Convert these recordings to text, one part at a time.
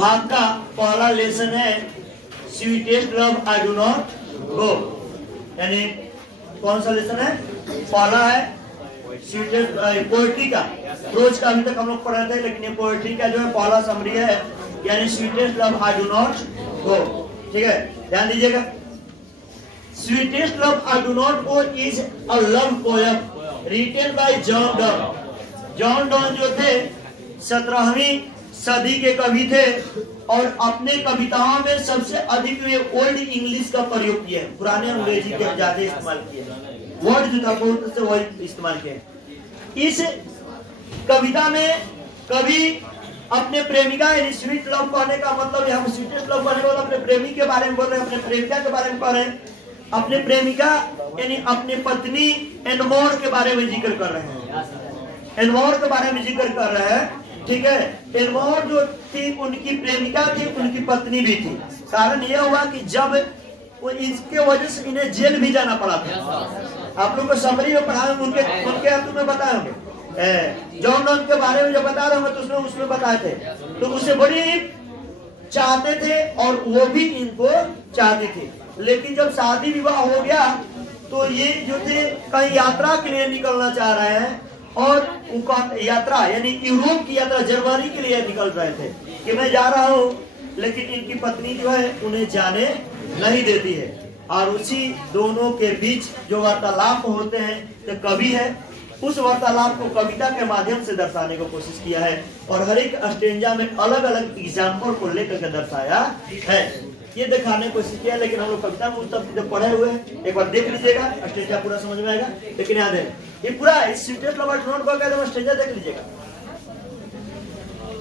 भाग का पहला लेसन है sweetest love I do not गो, यानी कौन सा लेसन है? पहला है स्वीटेस्ट पोएट्री का, प्रोज का अभी तक हम लोग पढ़ रहे थे, लेकिन ये पोएट्री का जो है पहला समरी है, यानी sweetest love I do not go. ठीक है, ध्यान दीजिएगा। Sweetest love I do not go is a love poem written by John Donne. John Donne जो थे 17वीं सदी के कवि थे और अपने कविताओं में सबसे अधिक वे ओल्ड इंग्लिश का प्रयोग किए, पुराने अंग्रेजी के ज्यादा इस्तेमाल किए, वर्ड जो था बहुत से वही इस्तेमाल किए। इस कविता में कवि अपने प्रेमिका यानी स्वीट लव कहने का मतलब, यहाँ स्वीटेस्ट लव कहने का मतलब अपने प्रेमी के बारे में बोल रहे हैं, अपने प्रेमिका के बारे में कह रहे हैं। अपने प्रेमिका यानी अपने पत्नी एनमोर के बारे में जिक्र कर रहे हैं, एनमोर के बारे में जिक्र कर रहे हैं। ठीक है, एनमोर जो थी उनकी प्रेमिका थी, उनकी पत्नी भी थी। कारण यह हुआ कि जब इसके वजह से इन्हें जेल भी जाना पड़ा था। आप लोग को समरी में पढ़ा उनके हाथों में बताए होंगे, जॉन डन के बारे में जब बता रहे होंगे तो उसमें बताए थे, तो उसे बड़ी चाहते थे और वो भी इनको चाहती थी। लेकिन जब शादी विवाह हो गया तो ये जो थे कहीं यात्रा के लिए निकलना चाह रहे हैं और उनका यात्रा यानी यूरोप की यात्रा, जर्मनी के लिए निकल रहे थे कि मैं जा रहा हूँ, लेकिन इनकी पत्नी जो है उन्हें जाने नहीं देती है। और उसी दोनों के बीच जो वार्तालाप होते हैं, तो कवि है उस वार्तालाप को कविता के माध्यम से दर्शाने की कोशिश किया है और हर एक स्टेंजा में अलग अलग एग्जाम्पल को लेकर के दर्शाया है, ये दिखाने की कोशिश किया। लेकिन हम लोग कविता में जब पढ़े हुए हैं, एक बार देख लीजिएगा, स्टेंजा पूरा समझ में आएगा। लेकिन याद है ये पूरा sweetest love I do not गो का स्टेंजा देख लीजिएगा।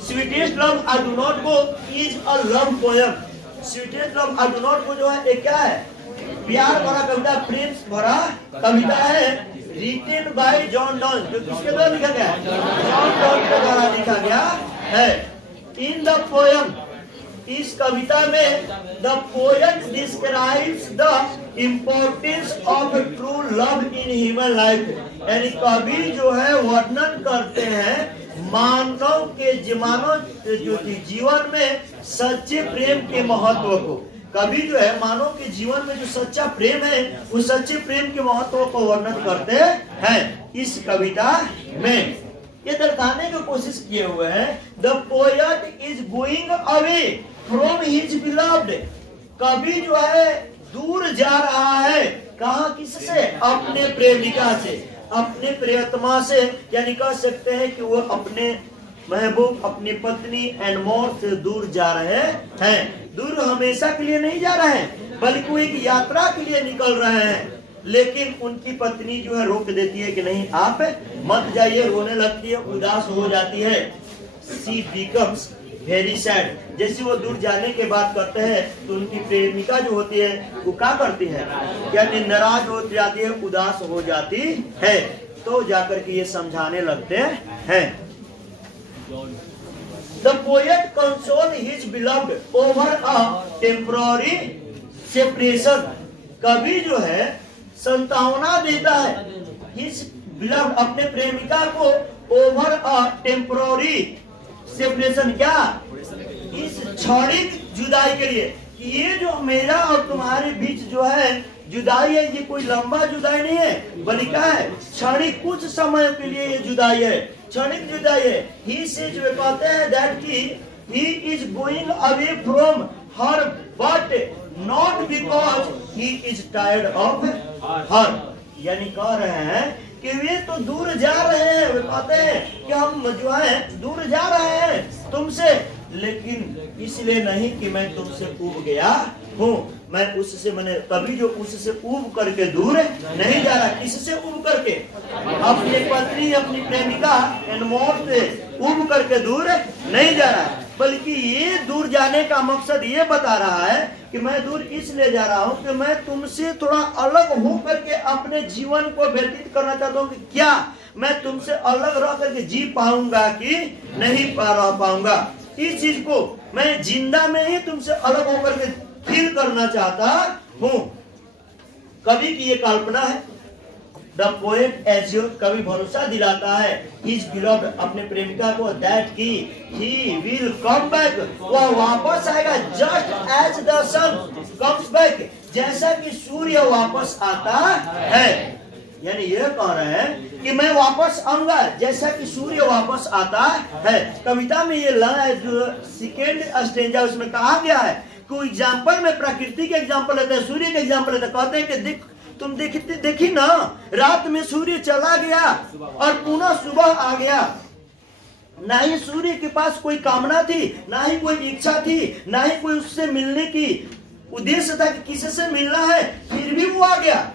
Sweetest love I do not go is a love poem. Sweetest love I do not गो जो है एक क्या है? प्यार भरा कविता, प्रेम भरा कविता है, रिटेन बाय जॉन डन, जो किसके द्वारा लिखा गया? जॉन डन के द्वारा लिखा गया है। इन द पोएम, इस कविता में the poet describes the importance of true love in human life, यानी कवि जो है वर्णन करते हैं मानव के जीवन में सच्चे प्रेम के महत्व को। कवि जो है मानव के जीवन में जो सच्चा प्रेम है, उस सच्चे प्रेम के महत्व को वर्णन करते हैं इस कविता में। ये दर्शाने की कोशिश किए हुए हैं the poet is going away from his beloved. कवि जो है दूर जा रहा है, कहाँ? किससे? अपने प्रेमिका से, अपने प्रियतमा से, यानी कह सकते हैं कि वो अपने महबूब, अपनी पत्नी एनमोर से दूर जा रहे हैं। दूर हमेशा के लिए नहीं जा रहे हैं, बल्कि वो एक यात्रा के लिए निकल रहे हैं। लेकिन उनकी पत्नी जो है रोक देती है कि नहीं आप मत जाइए, रोने लगती है, उदास हो जाती है। She becomes very sad. जैसे वो दूर जाने के बाद करते हैं तो उनकी प्रेमिका जो होती है वो क्या करती है? यानी नाराज हो जाती है, उदास हो जाती है। तो जाकर के ये समझाने लगते हैं। The poet console his beloved over a temporary separation। कवि जो है संतावना देता है his beloved, अपने प्रेमिका को, over a temporary separation, क्या? इस क्षणिक जुदाई के लिए, कि ये जो मेरा और तुम्हारे बीच जो है जुदाई है, ये कोई लंबा जुदाई नहीं है, बल्कि क्या है? क्षणिक, कुछ समय के लिए ये जुदाई है, क्षणिक जुदाई है। ही से जो कहते हैं दैट कि he is going away from her but not because he is tired of her. यानी कह रहे हैं कि वे तो दूर जा रहे हैं, वे कहते हैं कि हम जो है दूर जा रहे हैं तुमसे, लेकिन इसलिए नहीं कि मैं तुमसे ऊब गया हूँ, मैं उससे, मैंने कभी जो उससे ऊब करके दूर नहीं जा रहा। किससे ऊब करके? अपनी पत्नी, अपनी प्रेमिका एनमोर से ऊब करके दूर नहीं जा रहा, बल्कि ये दूर जाने का मकसद ये बता रहा है कि मैं दूर इसलिए जा रहा हूँ कि मैं तुमसे थोड़ा अलग हो करके अपने जीवन को व्यतीत करना चाहता हूँ। कि क्या मैं तुमसे अलग रह करके जी पाऊंगा कि नहीं रह पाऊंगा, इस चीज को मैं जिंदा में ही तुमसे अलग होकर के फील करना चाहता हूँ। कवि की ये कल्पना है। द पोएट एज्योर कवि भरोसा दिलाता है हिज बिloved अपने प्रेमिका को दैट की ही विल कम बैक, वह वापस आएगा just as the sun comes back, जैसा कि सूर्य वापस आता है। यानी यह कह रहे हैं कि मैं वापस आऊंगा जैसा कि सूर्य वापस आता है। कविता में ये लाइन जो सेकेंड स्टेंजा उसमें कहा गया है कि एग्जाम्पल में प्रकृति के एग्जाम्पल लेते हैं, सूर्य के एग्जाम्पल लेते हैं, कहते हैं कि तुम देखी ना, रात में सूर्य चला गया और पुनः सुबह आ गया। ना ही सूर्य के पास कोई कामना थी, ना ही कोई इच्छा थी, ना ही कोई उससे मिलने की उद्देश्य था कि किसी से मिलना है, फिर भी वो आ गया।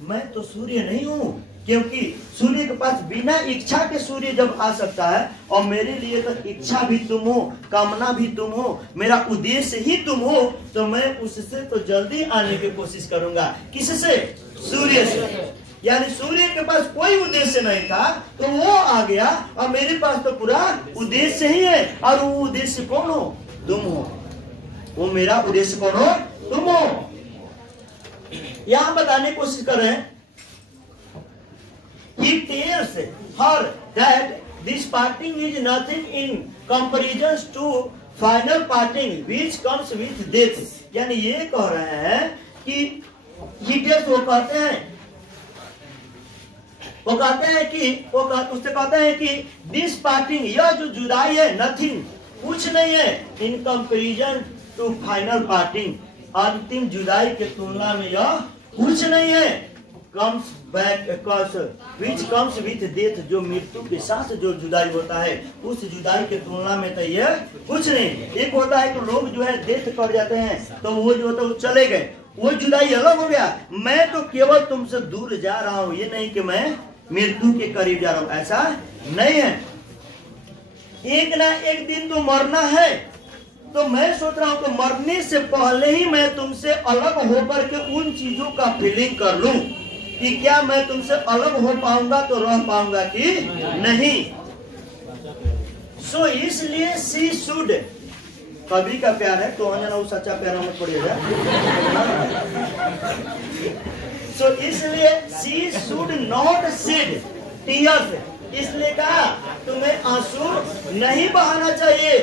मैं तो सूर्य नहीं हूँ, क्योंकि सूर्य के पास बिना इच्छा के सूर्य जब आ सकता है, और मेरे लिए तो इच्छा भी तुम हो, कामना भी तुम हो, मेरा उद्देश्य ही तुम हो, तो मैं उससे तो जल्दी आने की कोशिश करूंगा। किससे? सूर्य से। यानी सूर्य के पास कोई उद्देश्य नहीं था तो वो आ गया, और मेरे पास तो पूरा उद्देश्य ही है। और वो उद्देश्य कौन हो? तुम हो। वो मेरा उद्देश्य कौन हो? तुम हो। यहां बताने की कोशिश कर रहे हैं, he tells her that this parting is nothing in comparison to final parting which comes with death। यानी ये कह रहे हैं कि he tells, वो कहते हैं कि this parting, यह जो जुदाई है, nothing, कुछ नहीं है, in comparison to final parting, अंतिम जुदाई के तुलना में यह कुछ नहीं है। comes back which comes with death, जो मृत्यु के साथ जो जुदाई होता है, उस जुदाई के तुलना में तो यह कुछ नहीं। एक होता है कि लोग जो है डेथ कर जाते हैं तो वो जो होता है वो चले गए, वो जुदाई अलग हो गया। मैं तो केवल तुमसे दूर जा रहा हूँ, ये नहीं कि मैं मृत्यु के करीब जा रहा हूँ, ऐसा नहीं है। एक ना एक दिन तो मरना है, तो मैं सोच रहा हूं कि मरने से पहले ही मैं तुमसे अलग होकर के उन चीजों का फीलिंग कर लूं कि क्या मैं तुमसे अलग हो पाऊंगा तो रह पाऊंगा कि नहीं। सो इसलिए सी शुड, कवि का प्यार है तो वो सच्चा प्यार हमें पड़ेगा। सो इसलिए सी शुड नॉट शेड टीयर्स, इसलिए कहा तुम्हें आंसू नहीं बहाना चाहिए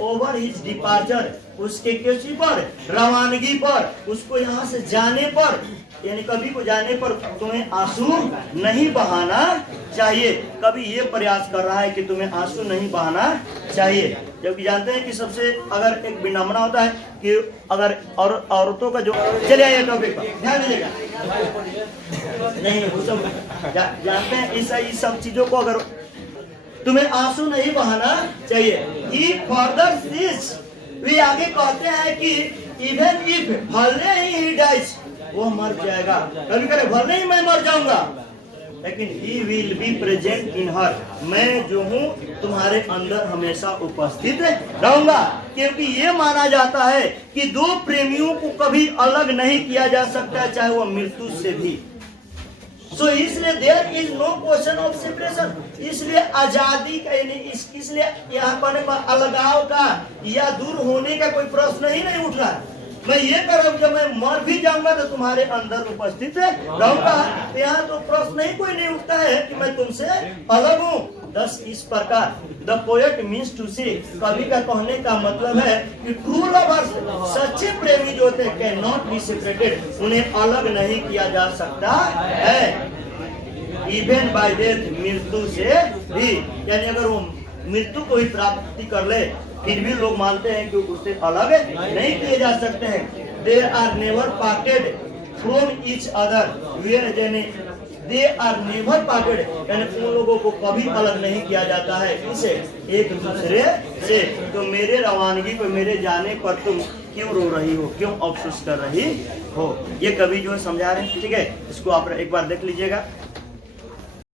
ओवर हिज डिपार्चर, उसके किसी पर, रवानगी पर, उसको यहाँ से जाने पर, यानी कभी को जाने पर तुम्हें आंसू नहीं बहाना चाहिए। कभी ये प्रयास कर रहा है कि तुम्हें आंसू नहीं बहाना चाहिए, जबकि जानते हैं कि सबसे अगर एक विडंबना होता है कि अगर और औरतों का जो, चलिए आइए टॉपिक पर ध्यान दीजिएगा, नहीं वो सब जानते हैं इस सब चीजों को, अगर तुम्हें आंसू नहीं बहाना चाहिए। He further says, वे आगे कहते हैं कि even if, भले ही he dies, वो मर जाएगा, कभी करे भले ही मैं मर जाऊंगा, लेकिन he will be present in her, मैं जो हूँ तुम्हारे अंदर हमेशा उपस्थित रहूंगा। क्योंकि ये माना जाता है कि दो प्रेमियों को कभी अलग नहीं किया जा सकता, चाहे वो मृत्यु से भी। So, इसलिए there is no question of separation, इसलिए आजादी का, इसलिए यहाँ कहने पर अलगाव का या दूर होने का कोई प्रश्न ही नहीं उठ रहा है। मैं ये कर रहा हूँ जब मैं मर भी जाऊंगा तो तुम्हारे अंदर उपस्थित रहूंगा, तो यहाँ तो प्रश्न ही कोई नहीं उठता है कि मैं तुमसे अलग हूँ। दस इस प्रकार द पोएट मीन्स टू से, कवि का कहने का मतलब है कि ट्रू लवर्स, सच्चे प्रेमी जो होते हैं, कैन नॉट बी सेपरेटेड, उन्हें अलग नहीं किया जा सकता है। इवन बाय डेथ, मृत्यु से भी, यानी अगर वो मृत्यु को ही प्राप्ति कर ले फिर भी लोग मानते हैं कि उससे अलग नहीं किए जा सकते हैं। They are never parted from each other, they are never parted, यानी उन लोगों को कभी अलग नहीं किया जाता है इसे एक दूसरे से। तो मेरे रवानगी पर, मेरे जाने पर तुम क्यों रो रही हो, क्यों अफसोस कर रही हो, ये कवि जो समझा रहे हैं। ठीक है, इसको आप एक बार देख लीजिएगा।